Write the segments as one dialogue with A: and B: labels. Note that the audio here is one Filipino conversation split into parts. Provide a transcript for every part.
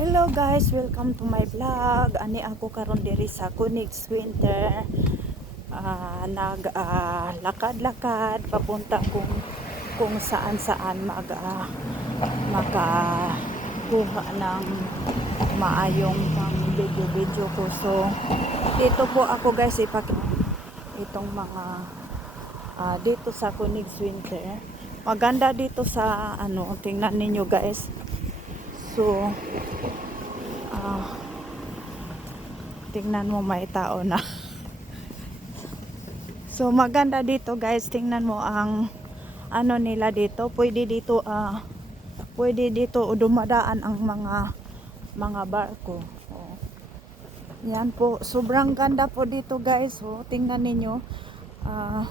A: Hello guys, welcome to my vlog. Ani ako karon diri sa Kunix Winter. Ah, nag ah, lakad-lakad papunta kung kung saan-saan mag ah, maka kuha ng maayong pang video-video ko. So, dito po ako guys ipakita itong mga ah, dito sa Kunix Winter. Maganda dito sa ano, tingnan ninyo guys. So, ah, tingnan mo may tao na. so, maganda dito guys. Tingnan mo ang ano nila dito. Pwede dito, ah, pwede dito dumadaan ang mga mga barko. Oh. Yan po. Sobrang ganda po dito guys. Oh, tingnan ninyo. Ah,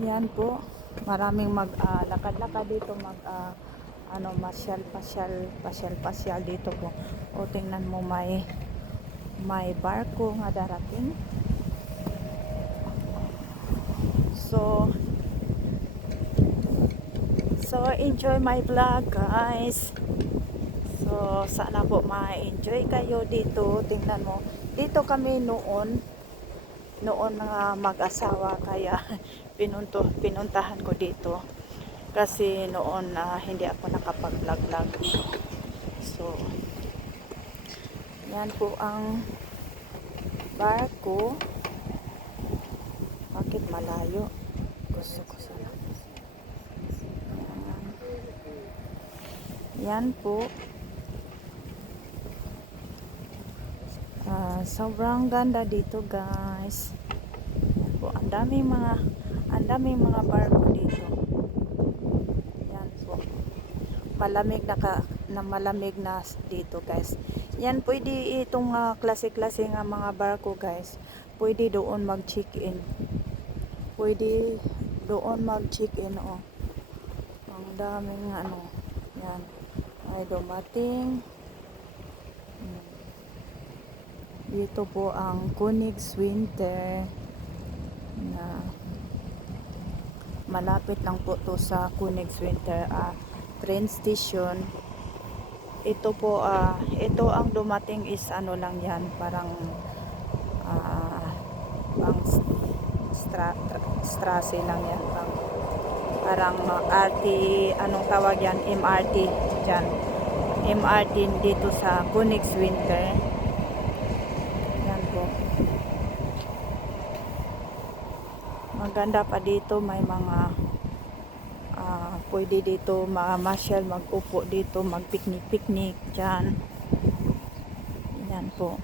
A: yan po. Maraming mag ah, lakad-lakad dito mag ah, ano masyal pasyal pasyal pasyal dito po. O tingnan mo may may barko nga darating. So So enjoy my vlog guys. So sana po ma-enjoy kayo dito. Tingnan mo. Dito kami noon noon nga mag-asawa kaya pinunto, pinuntahan ko dito kasi noon ah, hindi ako nakapag-vlog-vlog. So yan po ang barko. Bakit malayo? Gusto ko sana yan, po. Ah, sobrang ganda dito guys. Yan po. Ang daming mga ang daming mga barko dito malamig na ka, na malamig na dito guys. Yan pwede itong ah, klase-klase nga mga barko guys. Pwede doon mag check in pwede doon mag check in oh. Ang daming ano yan. Ay dumating. Hmm. dito po ang Kunigs Winter. Na malapit lang po to sa Kunigs Winter ah, train station ito po ah, ito ang dumating is ano lang yan parang ah, pang stra, tra, strase lang yan pang, parang ah, RT anong tawag yan? MRT dyan. MRT dito sa Kunigs Winter. Yan maganda pa dito may mga pwede dito mamasyal mag-upo dito mag picnic picnic dyan yan po.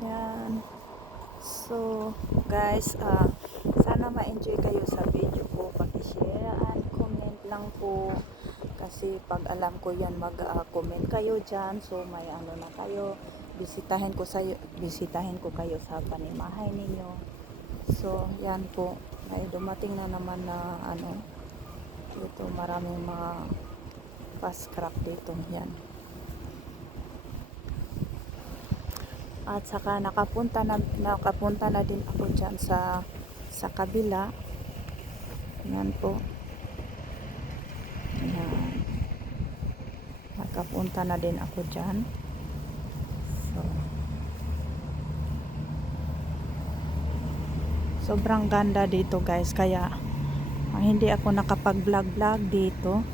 A: Yan. So guys ah sana ma-enjoy kayo sa video ko. Pag-share and comment lang po kasi pag alam ko yan mag-comment kayo dyan. So may ano na kayo. Bisitahin ko sa bisitahin ko kayo sa panimahay ninyo. So yan po. May dumating na naman na ano dito maraming mga fast crack dito. Yan. At saka nakapunta na nakapunta na din ako dyan sa sa kabila. Yan po yan nakapunta na din ako dyan. So sobrang ganda dito guys. Kaya hindi ako nakapag vlog vlog dito.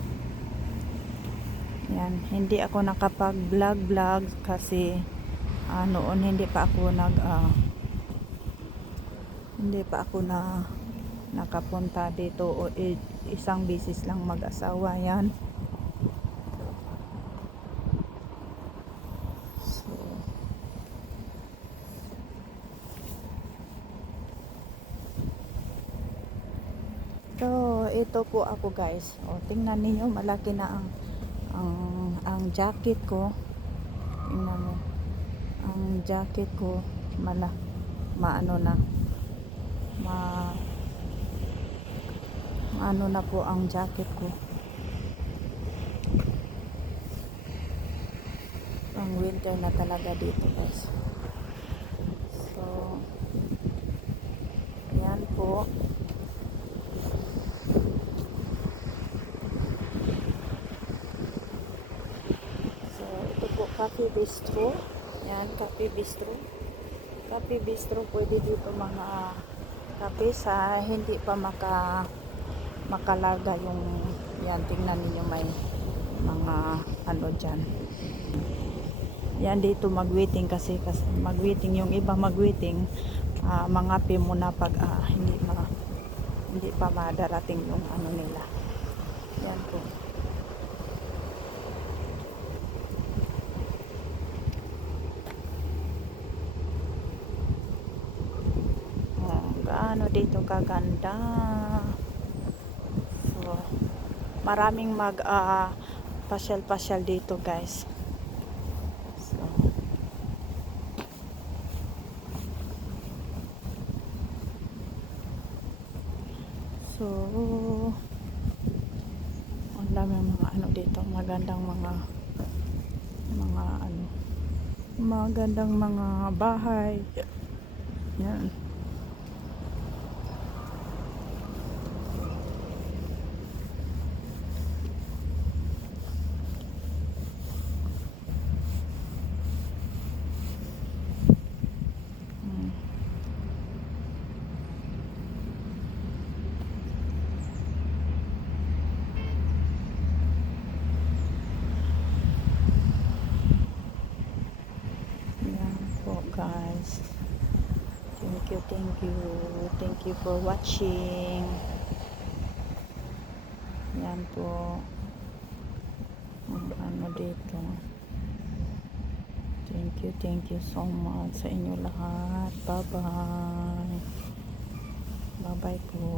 A: Yan hindi ako nakapag vlog vlog kasi ah, noon hindi pa ako nag ah, hindi pa ako na nakapunta dito o isang bisis lang mag-asawa. Yan ito po ako guys. O, tingnan niyo malaki na ang ang, ang jacket ko. Tingnan mo. Ang jacket ko mala maano na ma maano na po ang jacket ko. Pang winter na talaga dito guys. So, yan po. Cafe Bistro. Yan, Cafe Bistro. Cafe Bistro, pwede dito mga kape sa hindi pa maka makalaga yung yan, tingnan ninyo may mga ano dyan. Yan dito mag-waiting kasi, kasi mag-waiting yung iba mag-waiting ah, mga pi muna pag ah, hindi ma hindi pa madarating yung ano nila. Yan po. Oh, gaano dito kaganda. So, maraming mag ah, pasyal-pasyal dito, guys. So, So, ang dami mga ano dito, magandang mga mga ano, magandang mga bahay. Yan. Mm. Yan po guys. Thank you, thank you. For watching. Yan po. Ang ano dito. Thank you, thank you so much sa inyo lahat. Bye-bye. Bye-bye po.